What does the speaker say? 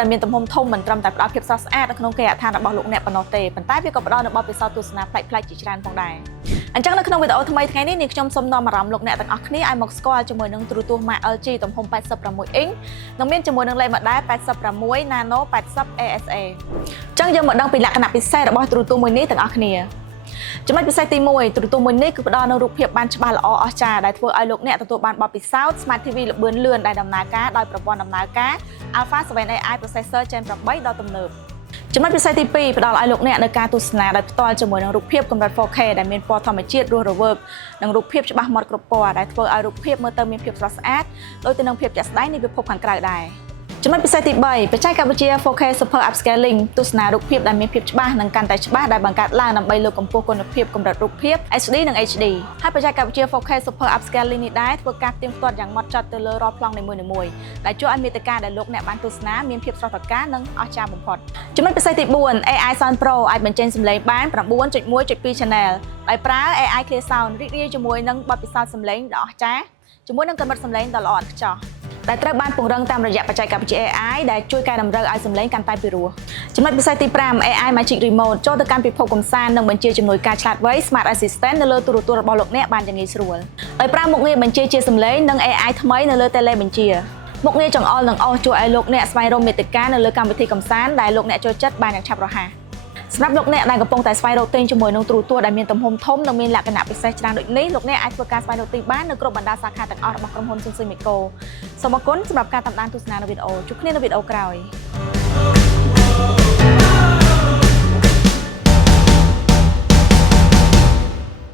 ដែលមានទំហំធំមិនត្រឹមតែផ្ដល់ភាពស្រស់ស្អាតនៅក្នុងគេហដ្ឋានរបស់លោកអ្នកប៉ុណ្ណោះទេប៉ុន្តែវាក៏ផ្ដល់នូវបទពិសោធន៍ទស្សនាប្លែកៗជាច្រើនផងដែរអញ្ចឹងនៅក្នុងវីដេអូថ្មីថ្ងៃនេះនាងខ្ញុំសូមនាំអារម្មណ៍លោកអ្នកទាំងអស់គ្នាឲ្យមកស្គាល់ជាមួយនឹងទូរទស្សន៍ Mark LG ទំហំ86 អ៊ីងនិងមានជាមួយនឹងលេខ model 86 Nano 80 ASA អញ្ចឹងយើងមកដឹងពីលក្ខណៈពិសេសរបស់ទូរទស្សន៍មួយនេះទាំងអស់គ្នាចំណុចពិសេសទី1ទូរទស្សន៍មួយនេះគឺផ្ដល់នូវរូបភាពបានច្បាស់ល្អអស្ចារ្យដែលធ្វើឲ្យលោកអ្នកទទួលបានបទពិសោធន៍ Smart TV ល្បឿនលឿនដែលដំណើរការដោយប្រព័ន្ធដំណើរការ Alpha 7 AI Processor Gen 8 ដ៏ទំនើបចំណុចពិសេសទី2ផ្ដល់ឲ្យលោកអ្នកនៅការទស្សនាដោយផ្ទាល់ជាមួយនឹងរូបភាពកម្រិត 4K ដែលមានពណ៌ធម្មជាតិរស់រវើកនិងរូបភាពច្បាស់ម៉ត់គ្រប់ពណ៌ដែលធ្វើឲ្យរូបភាពមើលទៅមានភាពស្រស់ស្អាតដូចទៅនឹងភាពជាក់ស្ដែងនៃពិភពខាងក្រៅដែរចំណុចពិសេសទី3បច្ចេកវិទ្យា 4K Super Upscaling ទស្សនារូបភាពដែលមានភាពច្បាស់និងកាន់តែច្បាស់ដែលបង្កើតឡើងដើម្បីលើកកម្ពស់គុណភាពកម្រិតរូបភាព HD និង HD ហើយបច្ចេកវិទ្យា 4K Super Upscaling នេះដែរធ្វើការផ្ទៀងផ្ទាត់យ៉ាងម៉ត់ចត់ទៅលើរាល់ប្លង់នីមួយៗដែលជួយឲ្យមាតិកាដែលលោកអ្នកបានទស្សនាមានភាពស្រស់ត្រកាលនិងអស្ចារ្យបំផុតចំណុចពិសេសទី4 AI Sound Pro អាចបញ្ចេញសំឡេងបាន 9.1.2 Channel ដោយប្រើ AI Clear Sound រីករាយជាមួយនឹងបទពិសោធន៍សំឡេងដ៏អស្ចារ្យជាមួយនឹងកម្រិតសំឡេងដ៏ល្អឥតខ្ចោះដែលត្រូវបានពង្រឹងតាមរយៈបច្ចេកវិទ្យា AI ដែលជួយកែតម្រូវឲ្យសំឡេងកាន់តែពិរោះចំណុចពិសេសទី5 AI Magic Remote ចូលទៅកាន់ពិភពកម្សាន្តនិងបញ្ជាជំនួយការឆ្លាតវៃ Smart Assistant នៅលើទូរទស្សន៍របស់លោកអ្នកបានយ៉ាងងាយស្រួលដោយប្រើមុខងារបញ្ជាជាសំឡេងនិង AI ថ្មីនៅលើ Tele បញ្ជាមុខងារចង្អុលនិងអុសជួយឲ្យលោកអ្នកស្វែងរកមាតិកានៅលើកម្មវិធីកម្សាន្តដែលលោកអ្នកចូលចិត្តបានយ៉ាងឆាប់រហ័សសម្រាប់លោកអ្នកដែលកំពុងតែស្វែងរកទិញជាមួយនឹងទូរទស្សន៍ដែលមានទំហំធំនិងមានលក្ខណៈពិសេសច្រើនដូចនេះលោកអ្នកអាចធ្វើការស្វែងរកទិញបាននៅគ្រប់បណ្ដាសាខាទាំងអស់របស់ក្រុមហ៊ុន Samsung Micro សូមអរគុណសម្រាប់ការតាមដានទស្សនានៅវីដេអូជួបគ្នានៅវីដេអូក្រោយ